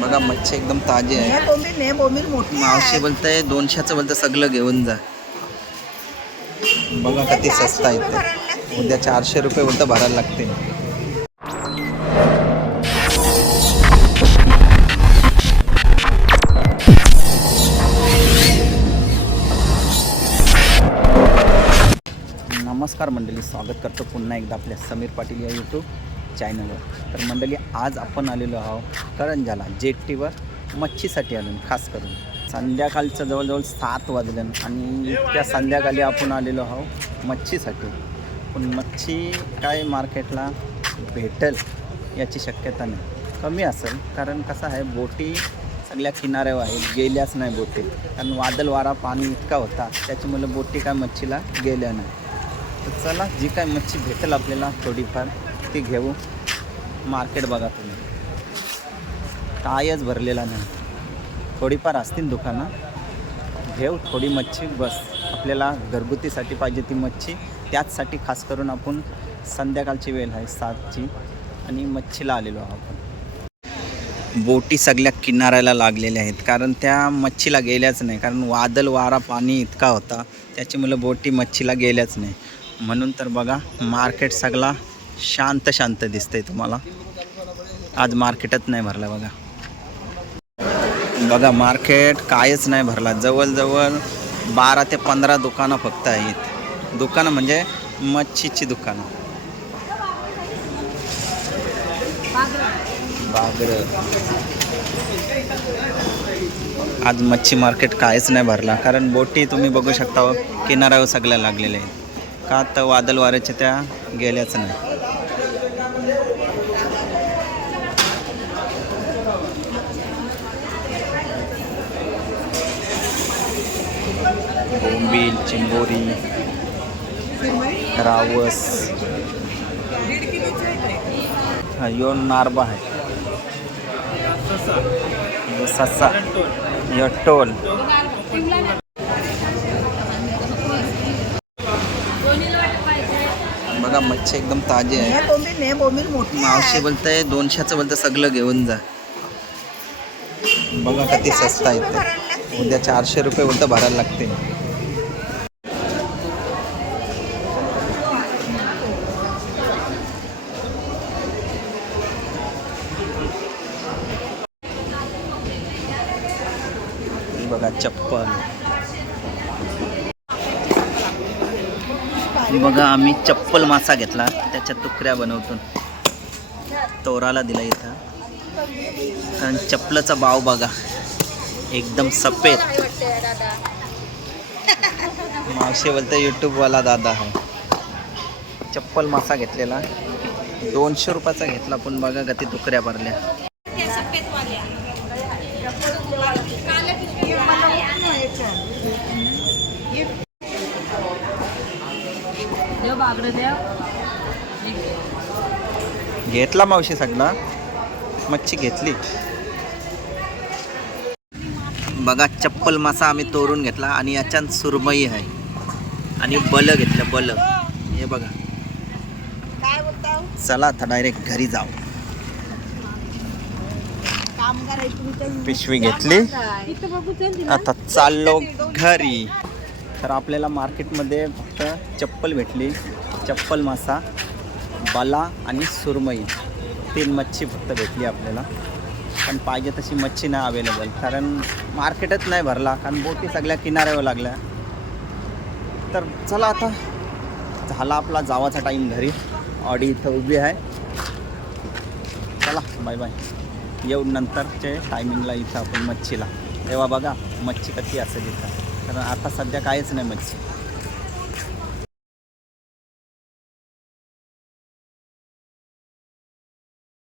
बघा मच्छी एकदम ताजी आहे मावशी. बोलताय दोनशेचं बोलतं सगळं घेऊन जा. बघा किती स्वस्त आहे ते. उद्या चारशे रुपये बोलतं भरायला लागते नमस्कार मंडळी स्वागत करतो पुन्हा एकदा आपल्या समीर पाटील या यूट्यूब चॅनलवर तर मंडळी आज आपण आलेलो आहोत करंजाला जेट्टीवर मच्छीसाठी आलो खास करून. संध्याकाळचं जवळजवळ सात वाजलं आणि त्या संध्याकाळी आपण आलेलो आहोत मच्छीसाठी. पण मच्छी काय मार्केटला भेटेल याची शक्यता नाही. कमी असेल कारण कसं आहे बोटी सगळ्या किनाऱ्यावर आहेत गेल्याच नाही बोटी. कारण वादल वारा पाणी इतका होता त्याच्यामुळे बोटी काय मच्छीला गेल्या नाही. तर चला जी काय मच्छी भेटेल आपल्याला थोडीफार ती घेऊ. मार्केट बघा तुम्ही. कायच भरलेला नाही. थोडीफार असतील दुकानं. घेऊ थोडी मच्छी बस. आपल्याला घरगुतीसाठी पाहिजे ती मच्छी. त्याचसाठी खास करून आपण संध्याकाळची वेळ आहे सातची. आणि मच्छीला आलेलो आहोत आपण. बोटी सगळ्या किनाऱ्याला लागलेल्या आहेत. कारण त्या मच्छीला गेल्याच नाही. कारण वादळ वारा पाणी इतका होता. त्याच्यामुळे बोटी मच्छीला गेल्याच नाही. म्हणून तर बघा मार्केट सगळा शांत शांत दिसतंय तुम्हाला. आज मार्केटच नाही भरला बघा. बघा मार्केट कायच नाही भरला. जवळजवळ बारा ते पंधरा दुकानं फक्त आहेत. दुकानं म्हणजे मच्छीची दुकानं. बागर. आज मच्छी मार्केट कायच नाही भरला. कारण बोटी तुम्ही बघू शकता किनाऱ्यावर सगळ्या लागलेल्या आहेत. का तर वादल वाऱ्याच्या त्या गेल्याच नाही. बोंबील चिंबोरी रावस. हा यो नारबा आहे. ससा. यो टोल. बघा मच्छी एकदम ताजी आहे मावशी. बोलताय दोनशेचं बोलतं सगळं घेऊन जा. बघा किती स्वस्त आहे ते. उद्या चारशे रुपये बोलतं भरायला लागते बघा चप्पल. बघा आम्ही चप्पल मासा घेतला त्याच्या तुकड्या बनवतो तोराला दिला इथं. कारण चप्पलाचा भाव बघा. एकदम सफेद. मावशी बोलते यूट्यूबवाला दादा आहे चप्पल मासा घेतलेला. दोनशे रुपयाचा घेतला पण बघा गती तुकड्या भरल्या. घेतला मावशी सगळा. मच्छी घेतली. बघा चप्पल मासा आम्ही तोडून घेतला आणि याच्यात सुरमई आहे. आणि बल घेतलं बल. हे बघा. चला आता डायरेक्ट घरी जाऊ. पिशवी घेतली. आता चाललो घरी. तर आपल्याला मार्केटमध्ये फक्त चप्पल भेटली. चप्पल मासा बला आणि सुरमई. तीन मच्छी फक्त भेटली आपल्याला. पण पाहिजे तशी मच्छी नाही अवेलेबल कारण मार्केटच नाही भरला. कारण बोटी सगळ्या किनाऱ्यावर लागल्या. तर चला आता. झाला आपला जावाचा टाईम घरी. ऑडी इथं उभी आहे. चला बाय बाय येऊन नंतरचे टायमिंगला इथं आपण मच्छीला. तेव्हा बघा मच्छी कशी असेल इथं. कारण आता सध्या काहीच नाही मच्छी.